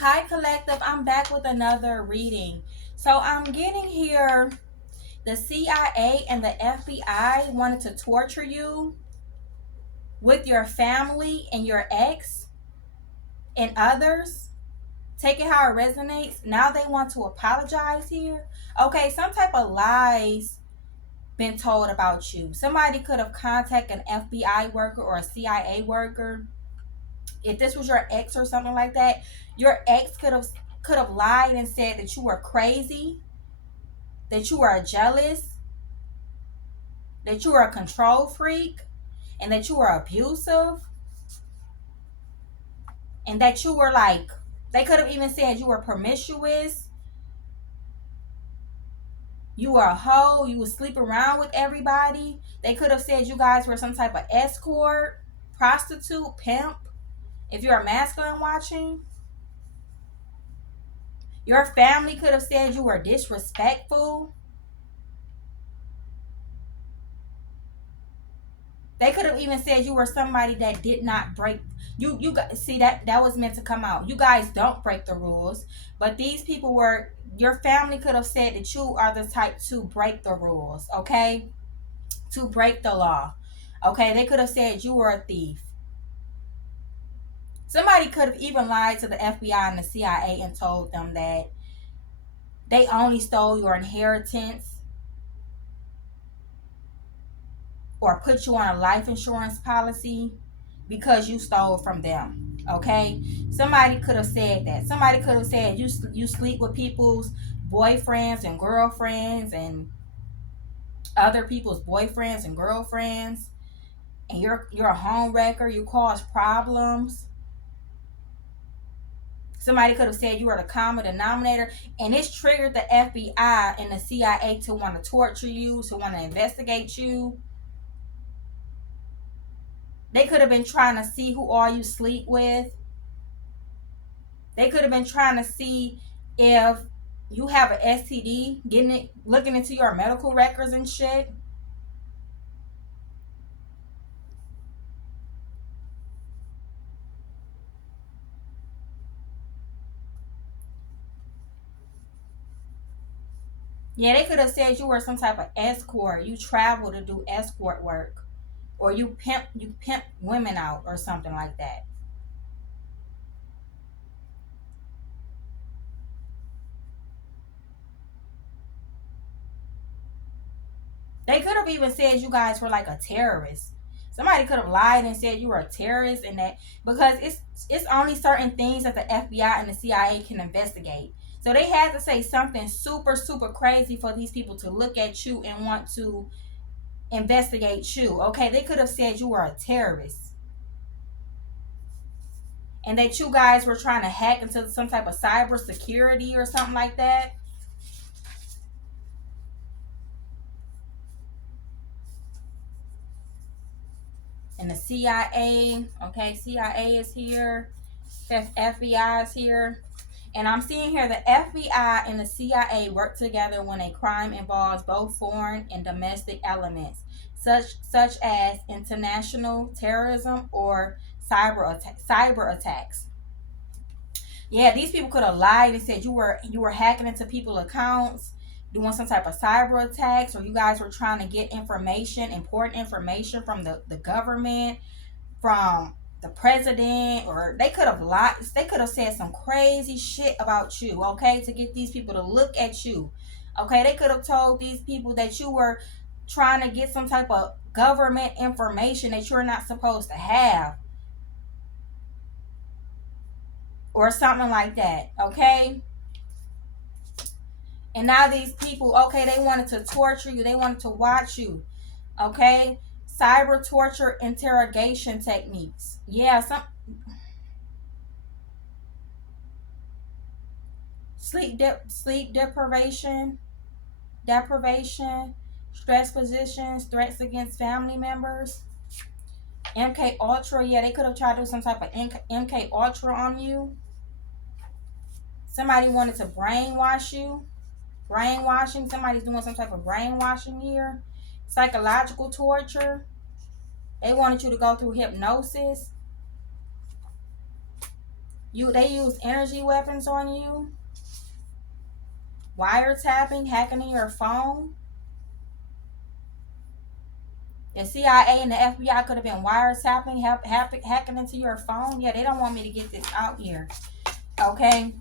Hi, Collective. I'm back with another reading. So I'm getting here the CIA and the FBI wanted to torture you with your family and your ex and others. Take it how it resonates. Now they want to apologize here. Okay, some type of lies been told about you. Somebody could have contacted an FBI worker or a CIA worker. If this was your ex or something like that, your ex could have lied and said that you were crazy, that you were jealous, that you were a control freak, and that you were abusive, and that you were like, they could have even said you were promiscuous, you were a hoe, you would sleep around with everybody. They could have said you guys were some type of escort, prostitute, pimp. If you're a masculine watching, your family could have said you were disrespectful. They could have even said you were somebody that did not break. You guys see that was meant to come out. You guys don't break the rules, but these people were. Your family could have said that you are the type to break the rules. Okay, to break the law. Okay, they could have said you were a thief. Somebody could have even lied to the FBI and the CIA and told them that they only stole your inheritance or put you on a life insurance policy because you stole from them. Okay, somebody could have said that. Somebody could have said you sleep with people's boyfriends and girlfriends and other people's boyfriends and girlfriends, and you're a home wrecker. You cause problems. Somebody could have said you were the common denominator, and it's triggered the FBI and the CIA to want to torture you, to want to investigate you. They could have been trying to see who all you sleep with. They could have been trying to see if you have an STD, looking into your medical records and shit. Yeah, they could have said you were some type of escort. You travel to do escort work, or you pimp women out or something like that. They could have even said you guys were like a terrorist. Somebody could have lied and said you were a terrorist, and that because it's only certain things that the FBI and the CIA can investigate. So they had to say something super super crazy for these people to look at you and want to investigate you. Okay, they could have said you were a terrorist and that you guys were trying to hack into some type of cyber security or something like that. And the CIA, okay, CIA is here, FBI is here. And I'm seeing here the FBI and the CIA work together when a crime involves both foreign and domestic elements, such as international terrorism or cyber attacks. Yeah, these people could have lied and said you were hacking into people's accounts, doing some type of cyber attacks, or you guys were trying to get information, important information from the government, from the president, or they could have lied. They could have said some crazy shit about you, okay, to get these people to look at you. Okay, they could have told these people that you were trying to get some type of government information that you're not supposed to have, or something like that, okay? And now these people, okay, they wanted to torture you, they wanted to watch you, okay? Cyber torture interrogation techniques. Yeah, some sleep deprivation, stress positions, threats against family members. MK Ultra, yeah, they could have tried to do some type of MK Ultra on you. Somebody wanted to brainwash you. Brainwashing, somebody's doing some type of brainwashing here. Psychological torture. They wanted you to go through hypnosis. They use energy weapons on you, wiretapping, hacking in your phone. The CIA and the FBI could have been wiretapping, hacking into your phone. Yeah, they don't want me to get this out here. Okay.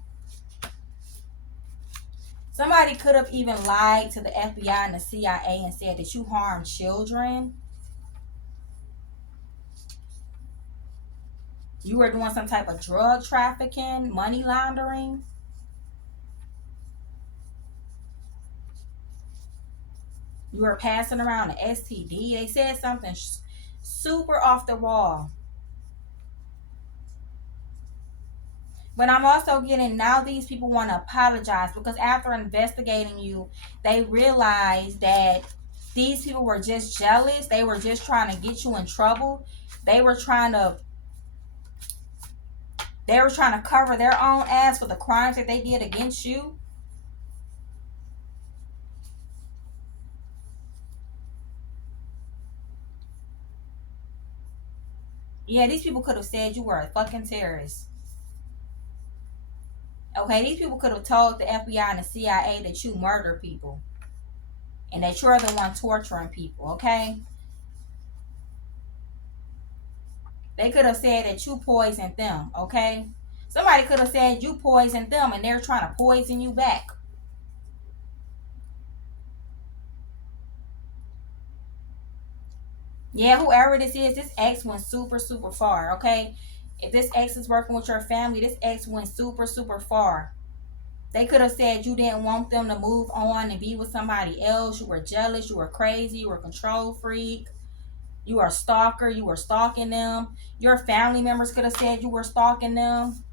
Somebody could have even lied to the FBI and the CIA and said that you harm children. You were doing some type of drug trafficking, money laundering. You were passing around an STD. They said something super off the wall. But I'm also getting now these people want to apologize because after investigating you, they realized that these people were just jealous. They were just trying to get you in trouble. They were trying to cover their own ass for the crimes that they did against you. Yeah, these people could have said you were a fucking terrorist. Okay, these people could have told the FBI and the CIA that you murder people and that you're the one torturing people, okay? They could have said that you poisoned them, okay? Somebody could have said you poisoned them and they're trying to poison you back. Yeah, whoever this ex went super, super far, okay? If this ex is working with your family, this ex went super, super far. They could have said you didn't want them to move on and be with somebody else. You were jealous. You were crazy. You were a control freak. You were a stalker. You were stalking them. Your family members could have said you were stalking them.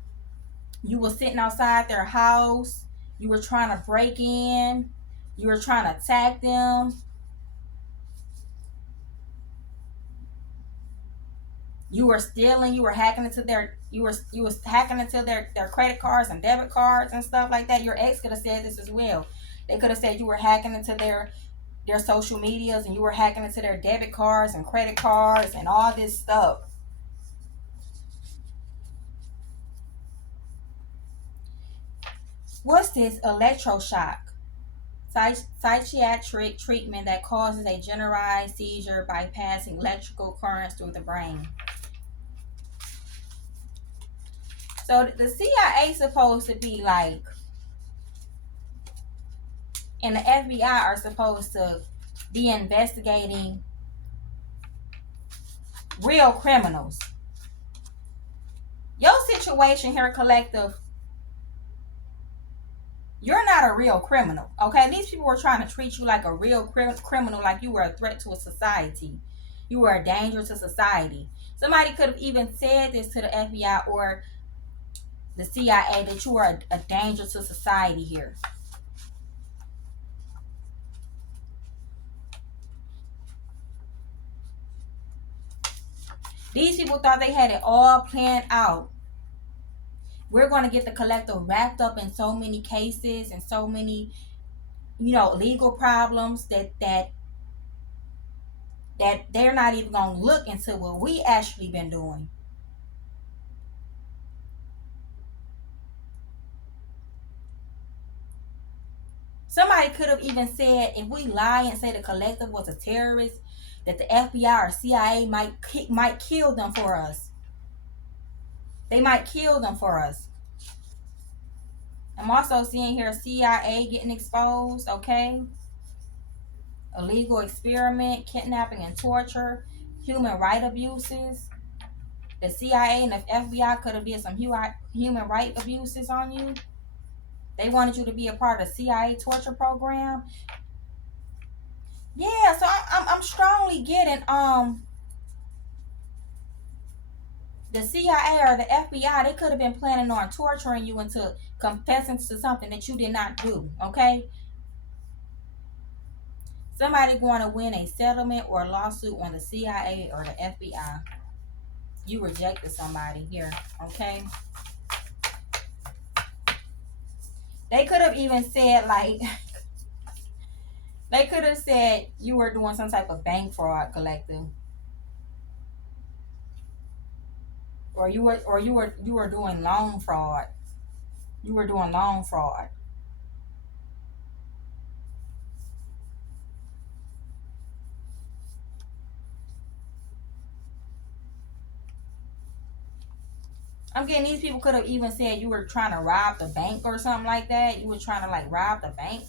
You were sitting outside their house. You were trying to break in. You were trying to attack them. You were stealing. You were hacking into their credit cards and debit cards and stuff like that. Your ex could have said this as well. They could have said you were hacking into their social medias and you were hacking into their debit cards and credit cards and all this stuff. What's this? Electroshock. Psychiatric treatment that causes a generalized seizure by passing electrical currents through the brain. So the CIA is supposed to be like, and the FBI are supposed to be investigating real criminals. Your situation here, collective, you're not a real criminal, okay? These people were trying to treat you like a real criminal, like you were a threat to a society. You were a danger to society. Somebody could have even said this to the FBI or the CIA that you were a danger to society here. These people thought they had it all planned out. We're going to get the collective wrapped up in so many cases and so many, legal problems that they're not even going to look into what we actually been doing. Somebody could have even said, if we lie and say the collective was a terrorist, that the FBI or CIA might kill them for us. They might kill them for us. I'm also seeing here CIA getting exposed, okay? Illegal experiment, kidnapping and torture, human rights abuses. The CIA and the FBI could have did some human rights abuses on you. They wanted you to be a part of the CIA torture program. Yeah, so I'm strongly getting the CIA or the FBI, they could have been planning on torturing you into confessing to something that you did not do, okay? Somebody going to win a settlement or a lawsuit on the CIA or the FBI. You rejected somebody here, okay? They could have even said, like, they could have said you were doing some type of bank fraud, collective. or you were doing loan fraud. You were doing loan fraud. I'm getting these people could have even said you were trying to rob the bank or something like that. You were trying to like rob the bank.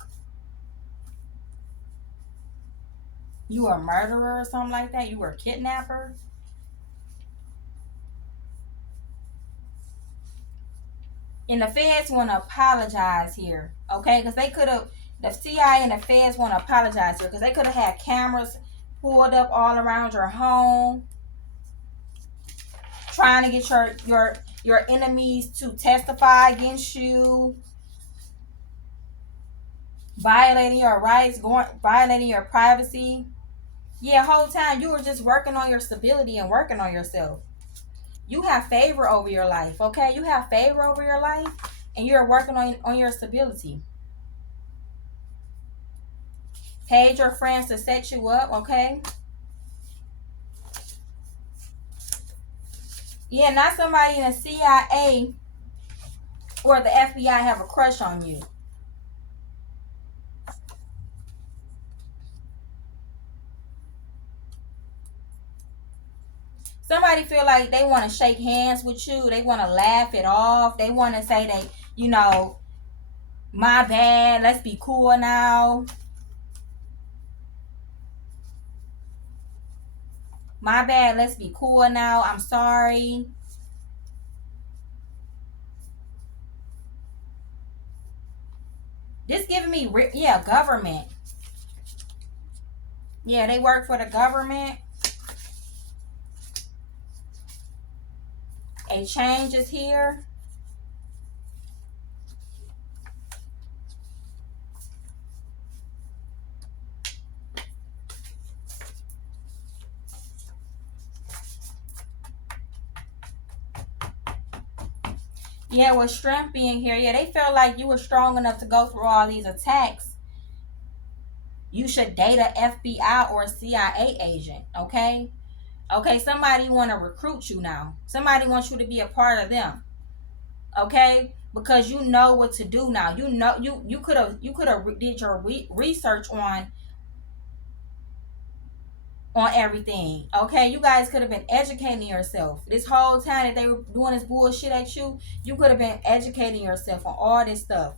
You were a murderer or something like that. You were a kidnapper. And the feds want to apologize here, okay? Because they could have, the CIA and the feds want to apologize here because they could have had cameras pulled up all around your home, trying to get your enemies to testify against you, violating your rights, violating your privacy. Yeah, whole time you were just working on your stability and working on yourself. You have favor over your life, okay? You have favor over your life, and you're working on your stability. Paid your friends to set you up, okay? Yeah, not somebody in the CIA or the FBI have a crush on you. Somebody feel like they want to shake hands with you. They want to laugh it off. They want to say they, my bad. Let's be cool now. My bad. Let's be cool now. I'm sorry. This giving me, government. Yeah, they work for the government. A change is here. Yeah, with strength being here, yeah, they felt like you were strong enough to go through all these attacks. You should date a FBI or a CIA agent, okay? Okay, somebody want to recruit you now. Somebody wants you to be a part of them, okay? Because you know what to do now. You know you could have did your research on everything. Okay, you guys could have been educating yourself this whole time that they were doing this bullshit at you. You could have been educating yourself on all this stuff.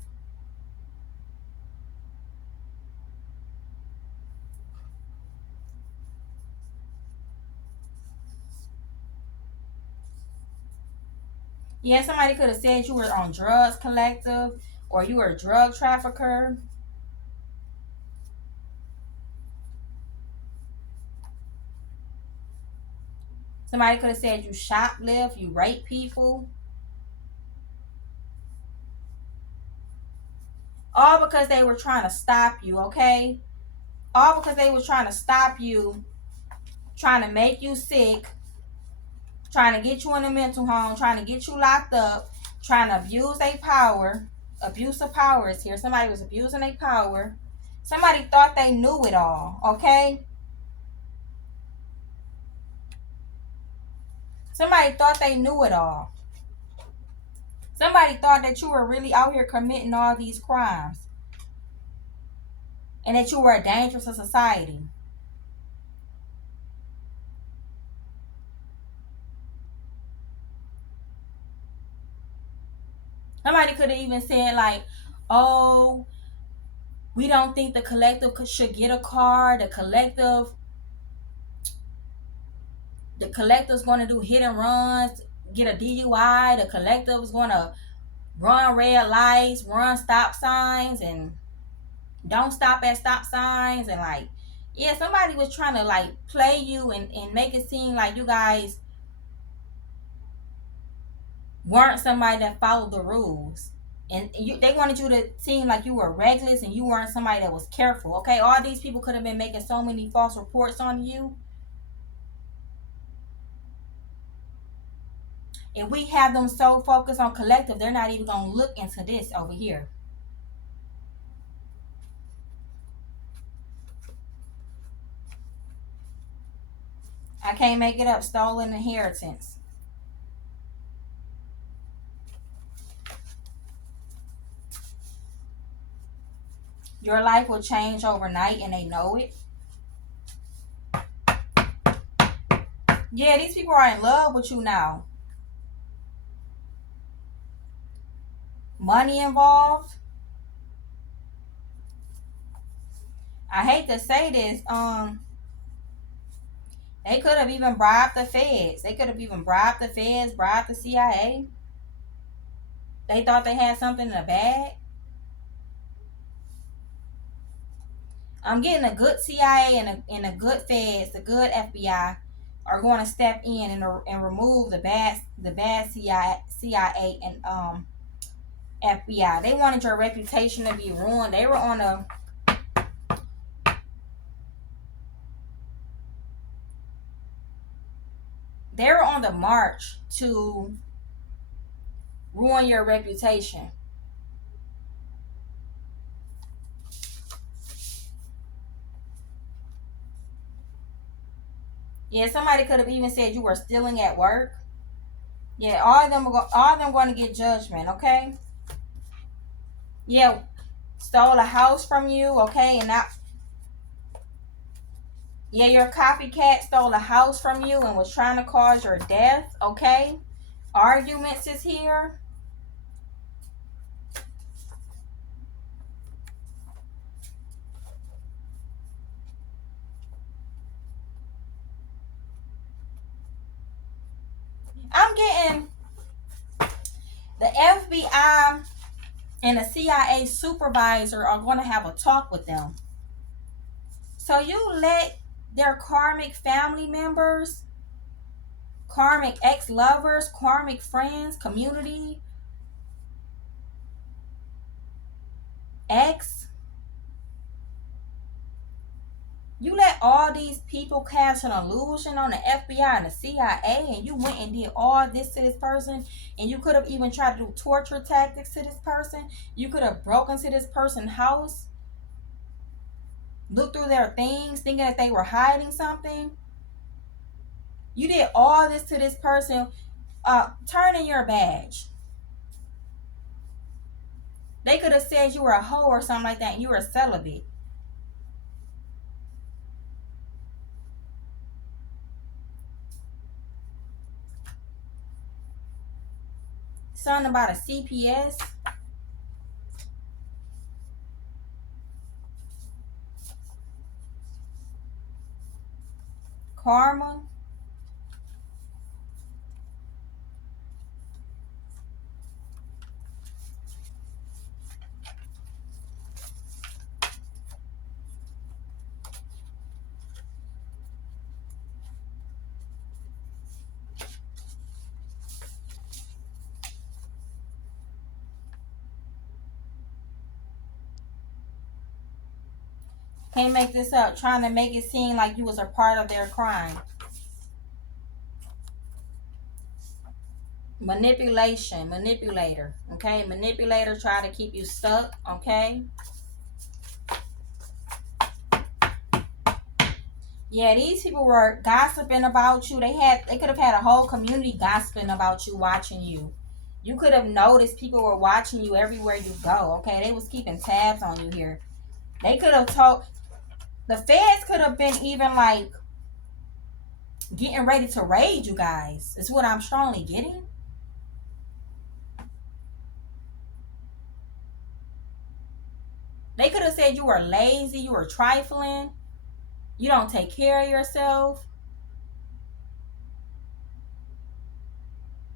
Yeah, somebody could have said you were on drugs collective or you were a drug trafficker. Somebody could have said you shoplift, you rape people. All because they were trying to stop you, okay? All because they were trying to stop you, trying to make you sick, trying to get you in a mental home, trying to get you locked up, trying to abuse their power. Abuse of power is here. Somebody was abusing their power. Somebody thought they knew it all, okay? Somebody thought they knew it all. Somebody thought that you were really out here committing all these crimes and that you were a danger to society. Somebody could have even said like, oh, we don't think the collective should get a car. The collective's going to do hit and runs, get a DUI. The collective is going to run red lights, run stop signs, and don't stop at stop signs. And like, yeah, somebody was trying to like play you and make it seem like you guys weren't somebody that followed the rules. And they wanted you to seem like you were reckless and you weren't somebody that was careful. Okay, all these people could have been making so many false reports on you. And we have them so focused on collective, they're not even going to look into this over here. I can't make it up. Stolen inheritance. Your life will change overnight and they know it. Yeah, these people are in love with you now. Money involved. I hate to say this. They could have even bribed the feds. They could have even bribed the feds, bribed the CIA. They thought they had something in the bag. I'm getting a good CIA and a good feds, the good FBI are going to step in and remove the bad CIA and FBI. They wanted your reputation to be ruined. They were on the march to ruin your reputation. Yeah, somebody could have even said you were stealing at work. Yeah, all of them going to get judgment. Okay. Yeah, stole a house from you. Okay, and now yeah, your copycat stole a house from you and was trying to cause your death. Okay, arguments is here. I'm getting the FBI and the CIA supervisor are going to have a talk with them. So you let their karmic family members, karmic ex-lovers, karmic friends, community, ex, you let all these people cast an illusion on the FBI and the CIA, and you went and did all this to this person, and you could have even tried to do torture tactics to this person. You could have broken into this person's house, looked through their things, thinking that they were hiding something. You did all this to this person. Turn in your badge. They could have said you were a hoe or something like that, and you were a celibate. Something about a CPS, karma. Can't make this up. Trying to make it seem like you was a part of their crime. Manipulation, manipulator. Okay, manipulator try to keep you stuck. Okay. Yeah, these people were gossiping about you. They could have had a whole community gossiping about you, watching you. You could have noticed people were watching you everywhere you go. Okay, they was keeping tabs on you here. They could have told the feds could have been even like getting ready to raid you guys. Is what I'm strongly getting. They could have said you were lazy, you were trifling, you don't take care of yourself,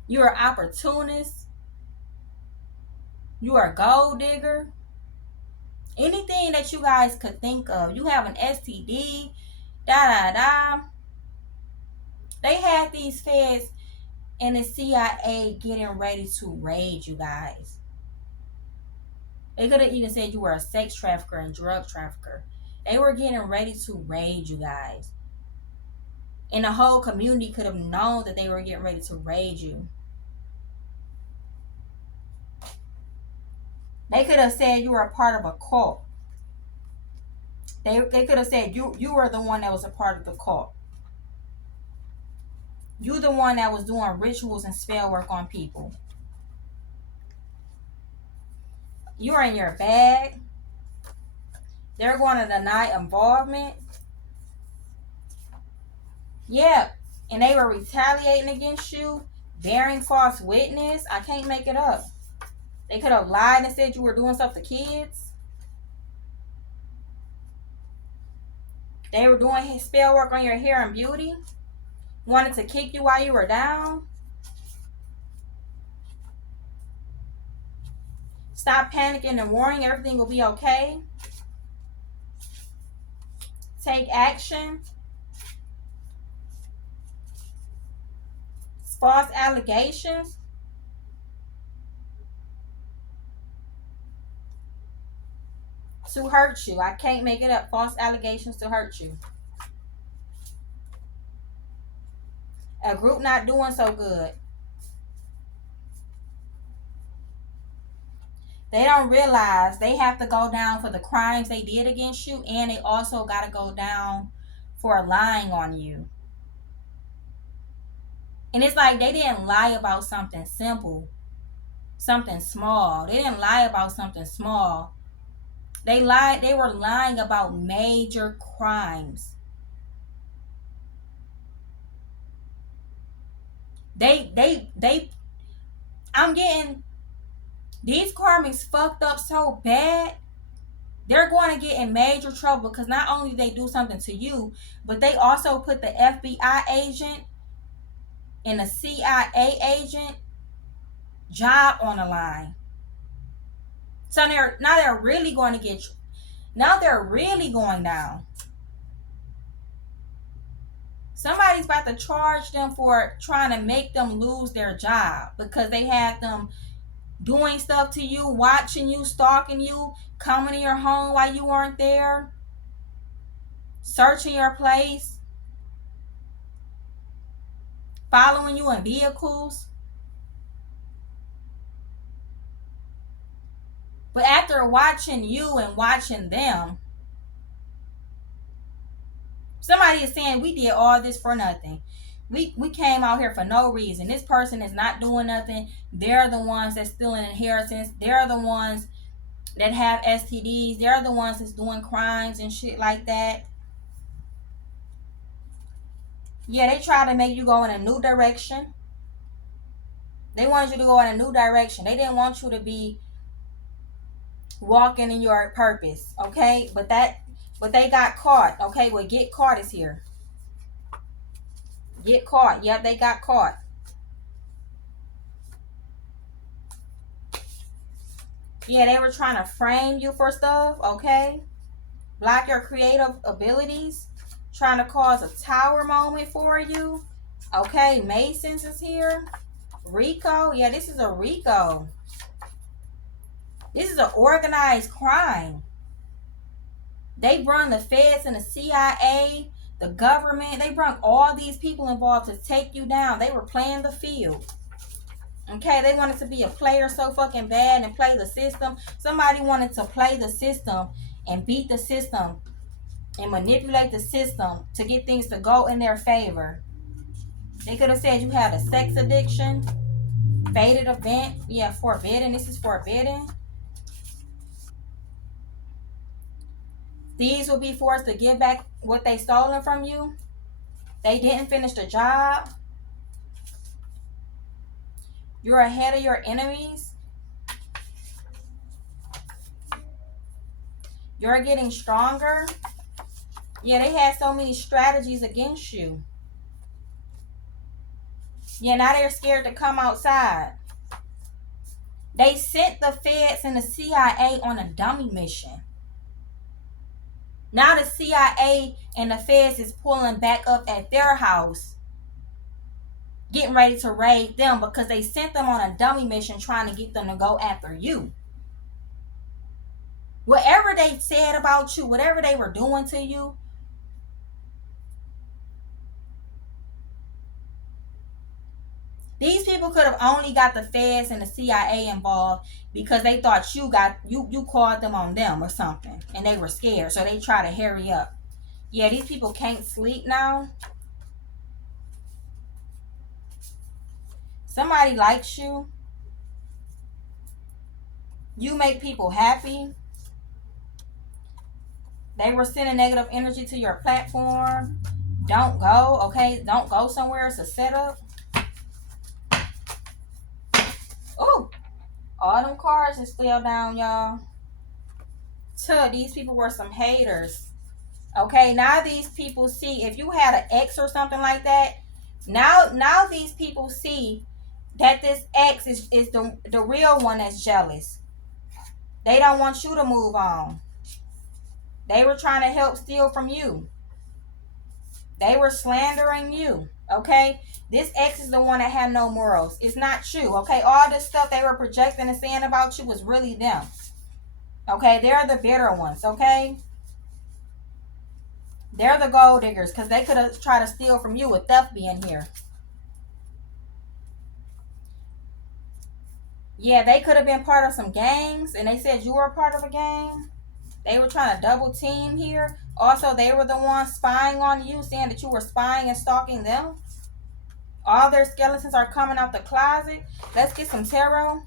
you're an opportunist, you are a gold digger. Anything that you guys could think of. You have an STD, da da da. They had these feds and the CIA getting ready to raid you guys. They could have even said you were a sex trafficker and drug trafficker. They were getting ready to raid you guys. And the whole community could have known that they were getting ready to raid you. They could have said you were a part of a cult. They could have said you were the one that was a part of the cult. You the one that was doing rituals and spell work on people. You are in your bag. They're going to deny involvement. Yeah. And they were retaliating against you, bearing false witness. I can't make it up. They could have lied and said you were doing stuff to kids. They were doing spell work on your hair and beauty. Wanted to kick you while you were down. Stop panicking and worrying. Everything will be okay. Take action. False allegations. To hurt you. I can't make it up. False allegations to hurt you. A group not doing so good. They don't realize they have to go down for the crimes they did against you, and they also got to go down for lying on you. And it's like they didn't lie about something simple, something small. They didn't lie about something small. They were lying about major crimes. I'm getting these karmics fucked up so bad. They're going to get in major trouble because not only did they do something to you, but they also put the FBI agent and the CIA agent job on the line. So they're really going to get, now they're really going down. Somebody's about to charge them for trying to make them lose their job because they had them doing stuff to you, watching you, stalking you, coming to your home while you weren't there, searching your place, following you in vehicles. But after watching you and watching them, somebody is saying we did all this for nothing. We came out here for no reason. This person is not doing nothing. They're the ones that's stealing inheritance. They're the ones that have STDs. They're the ones that's doing crimes and shit like that. Yeah, they try to make you go in a new direction. They wanted you to go in a new direction. They didn't want you to be walking in your purpose, okay? But they got caught, okay? Well, get caught is here. Get caught. Yep, they got caught. Yeah, they were trying to frame you for stuff, okay? Block your creative abilities. Trying to cause a tower moment for you. Okay, Masons is here. Rico. Yeah, this is a Rico. This is an organized crime. They brought the feds and the CIA, the government. They brought all these people involved to take you down. They were playing the field. Okay, they wanted to be a player so fucking bad and play the system. Somebody wanted to play the system and beat the system and manipulate the system to get things to go in their favor. They could have said you had a sex addiction, fated event. Yeah, forbidden. This is forbidden. Thieves will be forced to give back what they stolen from you. They didn't finish the job. You're ahead of your enemies. You're getting stronger. Yeah, they had so many strategies against you. Yeah, now they're scared to come outside. They sent the feds and the CIA on a dummy mission. Now the CIA and the feds is pulling back up at their house, getting ready to raid them because they sent them on a dummy mission trying to get them to go after you. Whatever they said about you, whatever they were doing to you, these people could have only got the feds and the CIA involved because they thought you called them on them or something and they were scared, so they try to hurry up. Yeah, these people can't sleep now. Somebody likes you. You make people happy. They were sending negative energy to your platform. Don't go, okay? Don't go somewhere. It's a setup. Oh, all them cards just fell down, y'all. These people were some haters. Okay, now these people see, if you had an ex or something like that, now these people see that this ex is the real one that's jealous. They don't want you to move on. They were trying to help steal from you. They were slandering you. Okay, this ex is the one that had no morals. It's not you. Okay, all this stuff they were projecting and saying about you was really them. Okay, they're the bitter ones. Okay, they're the gold diggers, because they could have tried to steal from you with theft being here. Yeah, they could have been part of some gangs, and they said you were a part of a gang. They were trying to double team here. Also, they were the ones spying on you, saying that you were spying and stalking them. All their skeletons are coming out the closet. Let's get some tarot.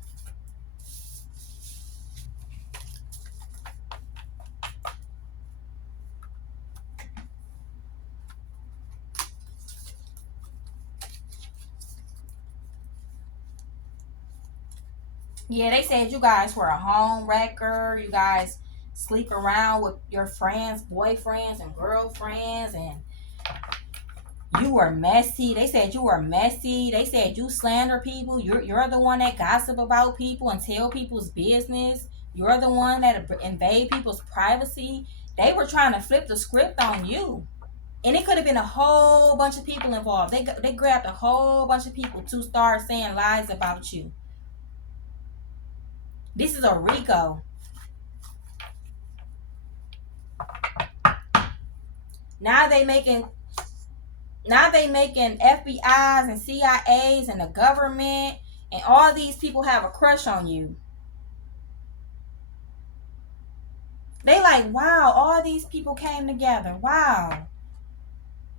Yeah, they said you guys were a home wrecker. You guys sleep around with your friends, boyfriends, and girlfriends, and you were messy. They said you were messy. They said you slander people. You're the one that gossip about people and tell people's business. You're the one that invade people's privacy. They were trying to flip the script on you. And it could have been a whole bunch of people involved. They grabbed a whole bunch of people to start saying lies about you. This is a Rico. Now they making FBIs and CIAs and the government, and all these people have a crush on you. They like, wow, all these people came together. Wow.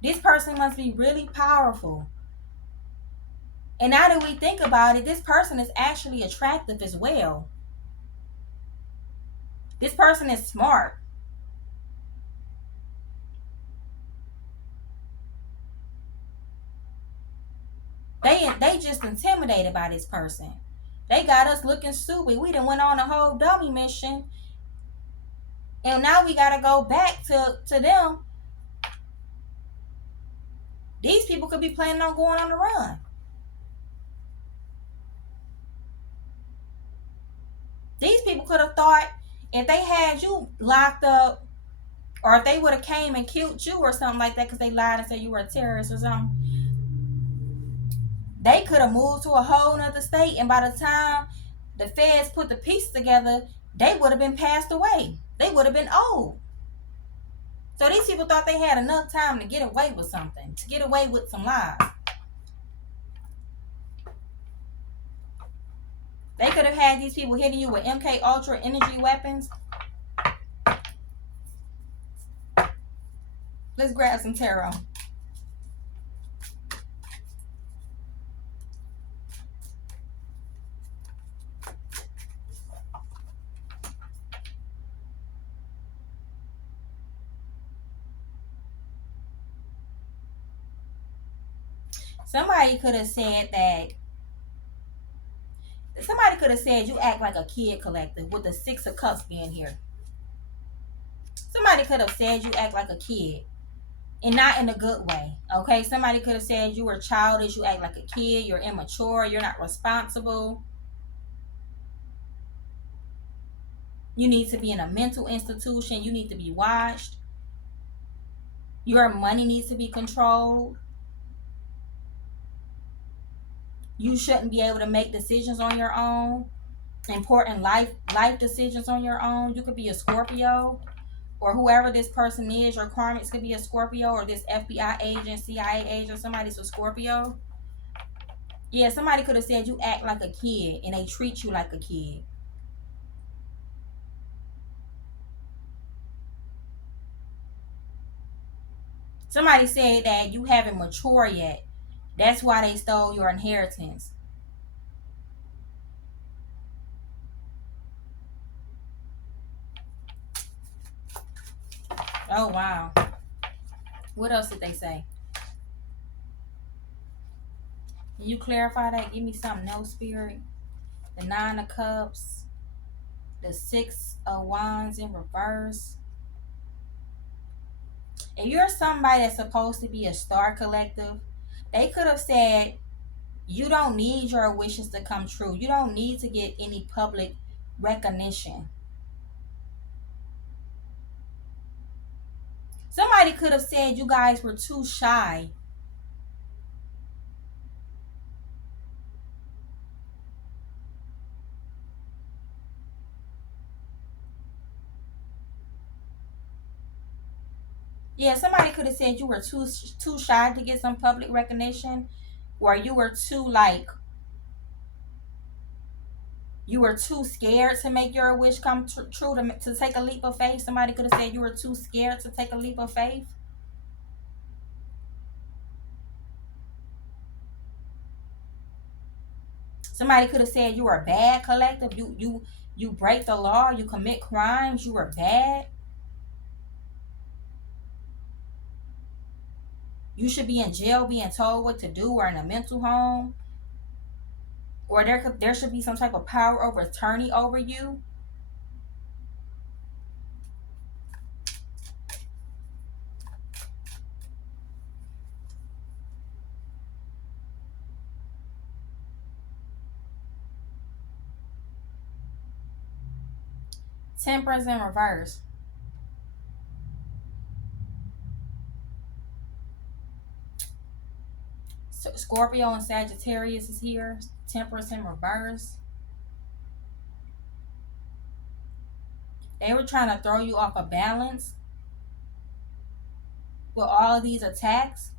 This person must be really powerful. And now that we think about it, this person is actually attractive as well. This person is smart. They just intimidated by this person. They got us looking stupid. We done went on a whole dummy mission. And now we gotta go back to them. These people could be planning on going on the run. These people could have thought if they had you locked up, or if they would have came and killed you or something like that because they lied and said you were a terrorist or something, they could have moved to a whole nother state, and by the time the feds put the pieces together, they would have been passed away. They would have been old. So these people thought they had enough time to get away with something, to get away with some lies. They could have had these people hitting you with MK Ultra energy weapons. Let's grab some tarot. Somebody could have said you act like a kid collector, with the Six of Cups being here. Somebody could have said you act like a kid, and not in a good way. Okay, somebody could have said you were childish, you act like a kid, you're immature, you're not responsible, you need to be in a mental institution, you need to be watched, your money needs to be controlled, you shouldn't be able to make decisions on your own, important life decisions on your own. You could be a Scorpio, or whoever this person is. Your karmics could be a Scorpio, or this FBI agent, CIA agent, somebody's a Scorpio. Yeah, somebody could have said you act like a kid and they treat you like a kid. Somebody said that you haven't matured yet. That's why they stole your inheritance. Oh, wow. What else did they say? Can you clarify that? Give me something else, Spirit. The Nine of Cups. The Six of Wands in reverse. And you're somebody that's supposed to be a star collective. They could have said, you don't need your wishes to come true. You don't need to get any public recognition. Somebody could have said you guys were too shy. Yeah, somebody could have said you were too shy to get some public recognition, or you were too like you were too scared to make your wish come true, to take a leap of faith. Somebody could have said you were too scared to take a leap of faith. Somebody could have said you were a bad collective. You break the law. You commit crimes. You were bad. You should be in jail being told what to do, or in a mental home, or there should be some type of power over attorney over you. Temperance in reverse. So Scorpio and Sagittarius is here. Temperance in reverse. They were trying to throw you off a balance with all of these attacks.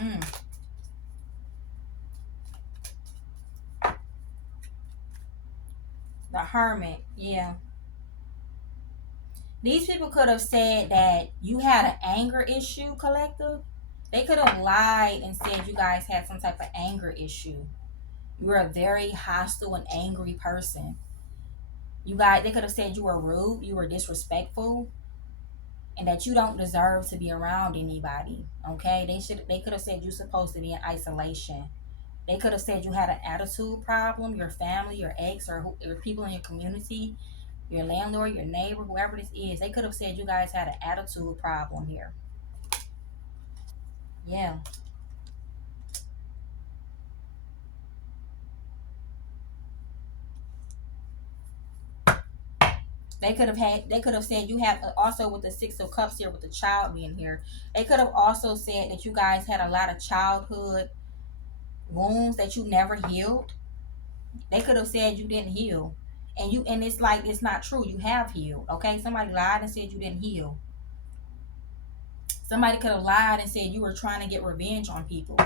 Mm. The Hermit. Yeah. These people could have said that you had an anger issue, collective. They could have lied and said you guys had some type of anger issue. You were a very hostile and angry person. They could have said you were rude, you were disrespectful, and that you don't deserve to be around anybody. Okay? They could have said you're supposed to be in isolation. They could have said you had an attitude problem, your family, your ex, or people in your community, your landlord, your neighbor, whoever this is. They could have said you guys had an attitude problem here. Yeah. They could have said you have, also with the Six of Cups here with the child being here. They could have also said that you guys had a lot of childhood wounds that you never healed. They could have said you didn't heal. And it's like, it's not true. You have healed. Okay? Somebody lied and said you didn't heal. Somebody could have lied and said you were trying to get revenge on people.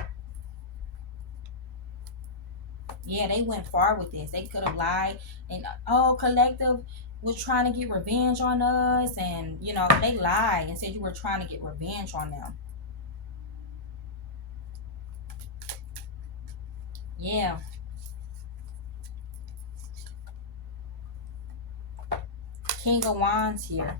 Yeah, they went far with this. They could have lied and, oh, collective was trying to get revenge on us, and they lied and said you were trying to get revenge on them. Yeah. King of Wands here.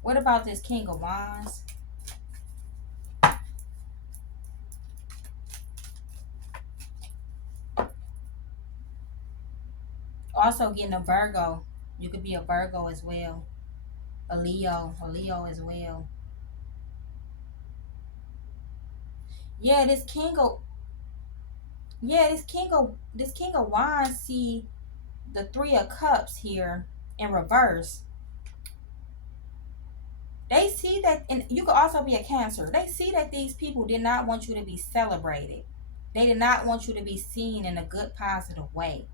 What about this King of Wands? Also getting a Virgo. You could be a Virgo as well. A Leo as well. Yeah, this King of Wands, see the Three of Cups here in reverse. They see that, and you could also be a Cancer. They see that these people did not want you to be celebrated. They did not want you to be seen in a good, positive way.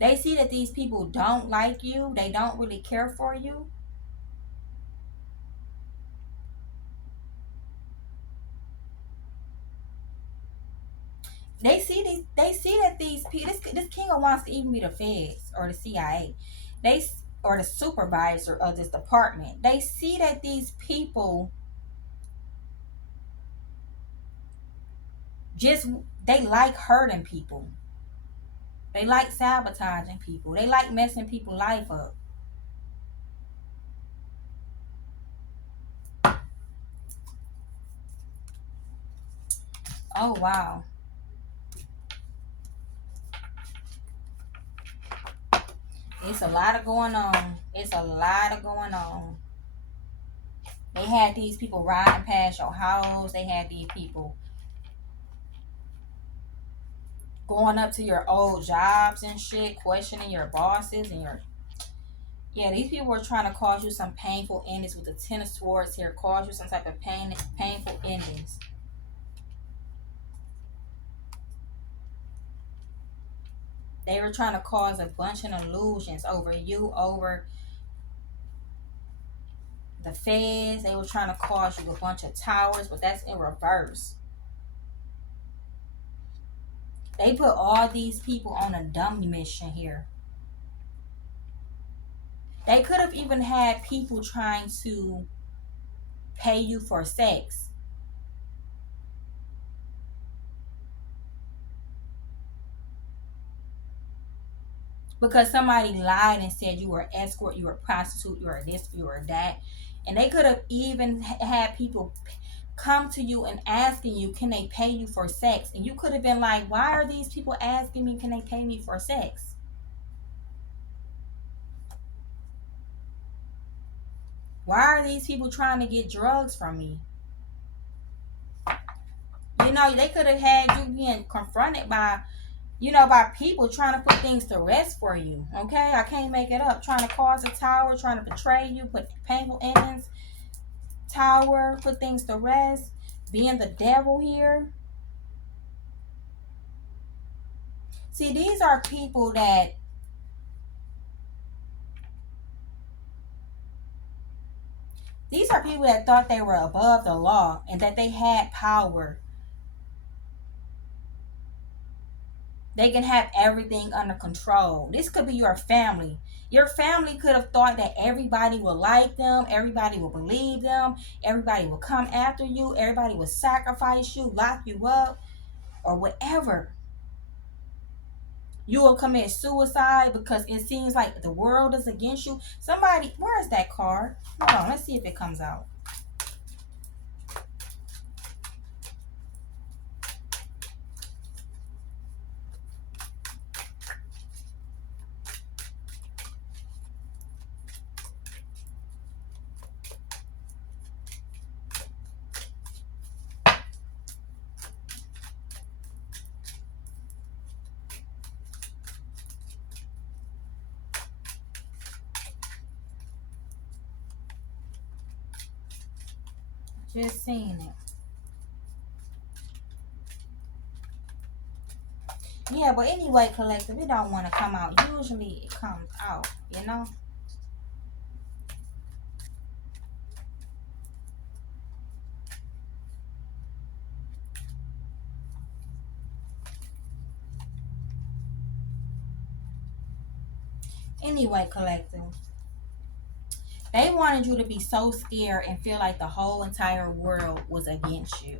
They see that these people don't like you. They don't really care for you. They see that these people, this king wants to even be the feds or the CIA. Or the supervisor of this department. They see that these people just, they like hurting people. They like sabotaging people. They like messing people's life up. Oh wow. It's a lot of going on. It's a lot of going on. They had these people riding past your house. They had these people going up to your old jobs and shit, questioning your bosses and your, yeah, these people were trying to cause you some painful endings with the Ten of Swords here, cause you some type of painful endings. They were trying to cause a bunch of illusions over you, over the feds. They were trying to cause you a bunch of towers, but that's in reverse. They put all these people on a dummy mission here. They could have even had people trying to pay you for sex. Because somebody lied and said you were an escort, you were a prostitute, you were this, you were that. And they could have even had people come to you and asking you, can they pay you for sex? And you could have been like, why are these people asking me, can they pay me for sex? Why are these people trying to get drugs from me? You know, they could have had you being confronted by, you know, by people trying to put things to rest for you. Okay, I can't make it up. Trying to cause a tower, trying to betray you, put painful endings, tower, put things to rest, being the devil here. See, these are people that thought they were above the law and that they had power. They can have everything under control. This could be your family. Your family could have thought that everybody will like them, everybody will believe them, everybody will come after you, everybody will sacrifice you, lock you up, or whatever. You will commit suicide because it seems like the world is against you. Somebody, where is that card? Hold on, let's see if it comes out. Just seeing it. Yeah, but anyway, collective, it don't want to come out. Usually it comes out, you know? Anyway, collective, they wanted you to be so scared and feel like the whole entire world was against you.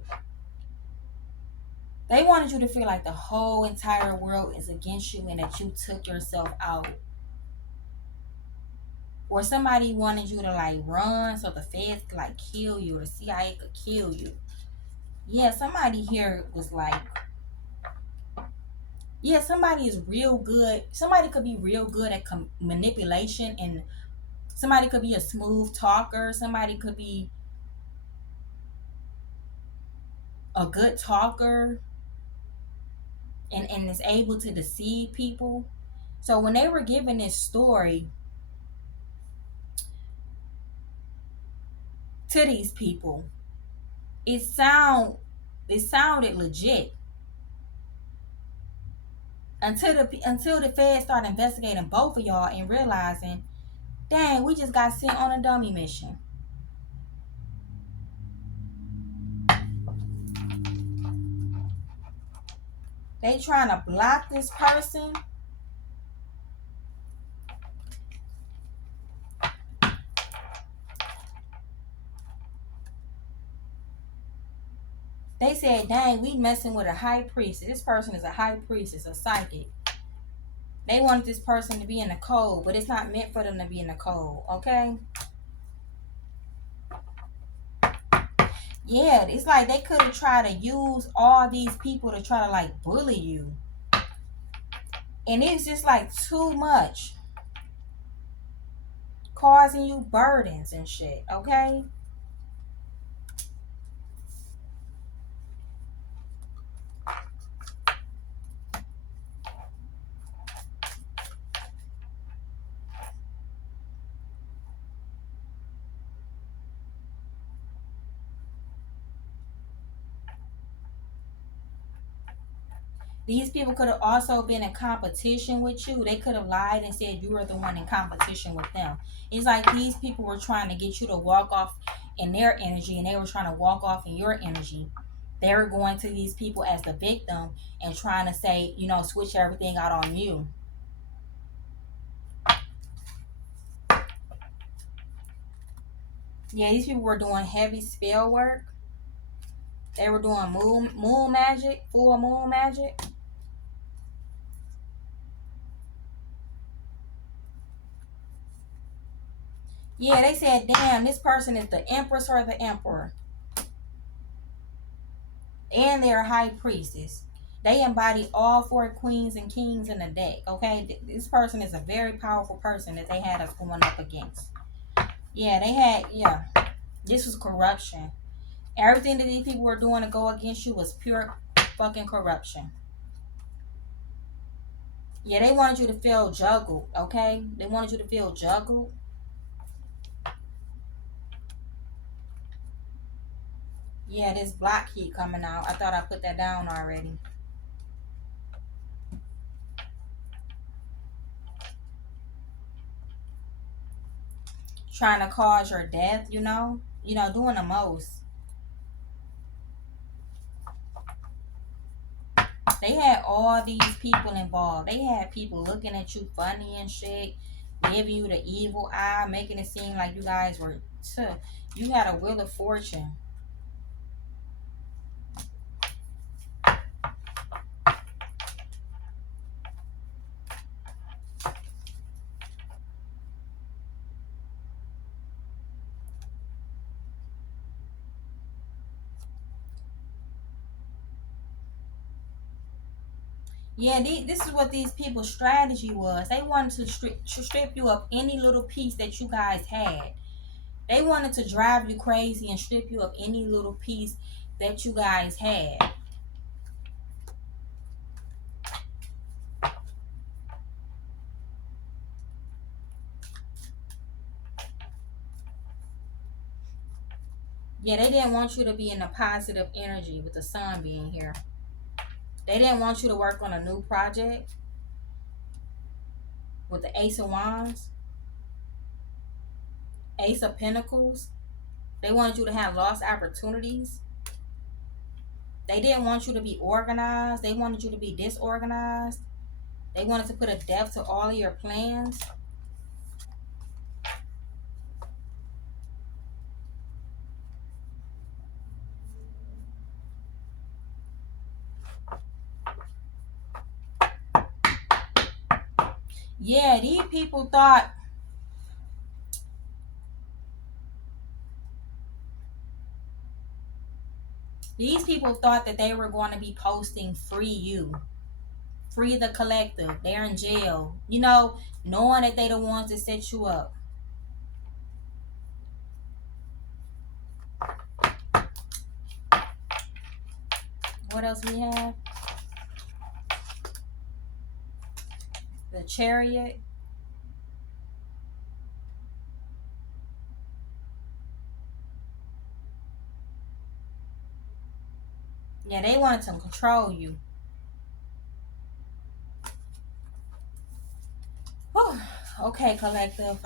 They wanted you to feel like the whole entire world is against you and that you took yourself out. Or somebody wanted you to like run so the feds could like kill you or the CIA could kill you. Yeah, somebody here was like, yeah, somebody is real good. Somebody could be real good at manipulation, and somebody could be a smooth talker. Somebody could be a good talker and is able to deceive people. So when they were giving this story to these people, it sounded legit. until the feds start investigating both of y'all and realizing, dang, we just got sent on a dummy mission. They trying to block this person. They said, dang, we messing with a high priest. This person is a high priest. It's a psychic. They wanted this person to be in the code, but it's not meant for them to be in the code, okay? Yeah, it's like they could have tried to use all these people to try to like bully you. And it's just like too much. Causing you burdens and shit, okay? These people could have also been in competition with you. They could have lied and said you were the one in competition with them. It's like these people were trying to get you to walk off in their energy and they were trying to walk off in your energy. They were going to these people as the victim and trying to say, you know, switch everything out on you. Yeah, these people were doing heavy spell work. They were doing moon magic, full moon magic. Yeah, they said, damn, this person is the empress or the emperor. And they're high priestess. They embody all four queens and kings in the deck, okay? This person is a very powerful person that they had us going up against. Yeah, they had, yeah. This was corruption. Everything that these people were doing to go against you was pure fucking corruption. Yeah, they wanted you to feel juggled, okay? They wanted you to feel juggled. Yeah, this block keep coming out. I thought I put that down already. Trying to cause your death, you know? You know, doing the most. They had all these people involved. They had people looking at you funny and shit, giving you the evil eye, making it seem like you guys were you had a wheel of fortune. Yeah, this is what these people's strategy was. They wanted to strip you of any little piece that you guys had. They wanted to drive you crazy and strip you of any little piece that you guys had. Yeah, they didn't want you to be in a positive energy with the sun being here. They didn't want you to work on a new project with the Ace of Wands, Ace of Pentacles. They wanted you to have lost opportunities. They didn't want you to be organized. They wanted you to be disorganized. They wanted to put a death to all of your plans. Yeah, these people thought that they were going to be posting free you, free the collective. They're in jail, you know, knowing that they the ones that set you up. What else we have? The Chariot. Yeah, they wanted to control you. Okay, collective.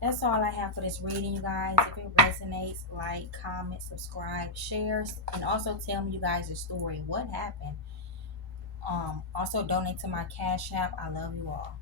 That's all I have for this reading, you guys. If it resonates, like, comment, subscribe, share, and also tell me, you guys, your story. What happened? Also donate to my Cash App. I love you all.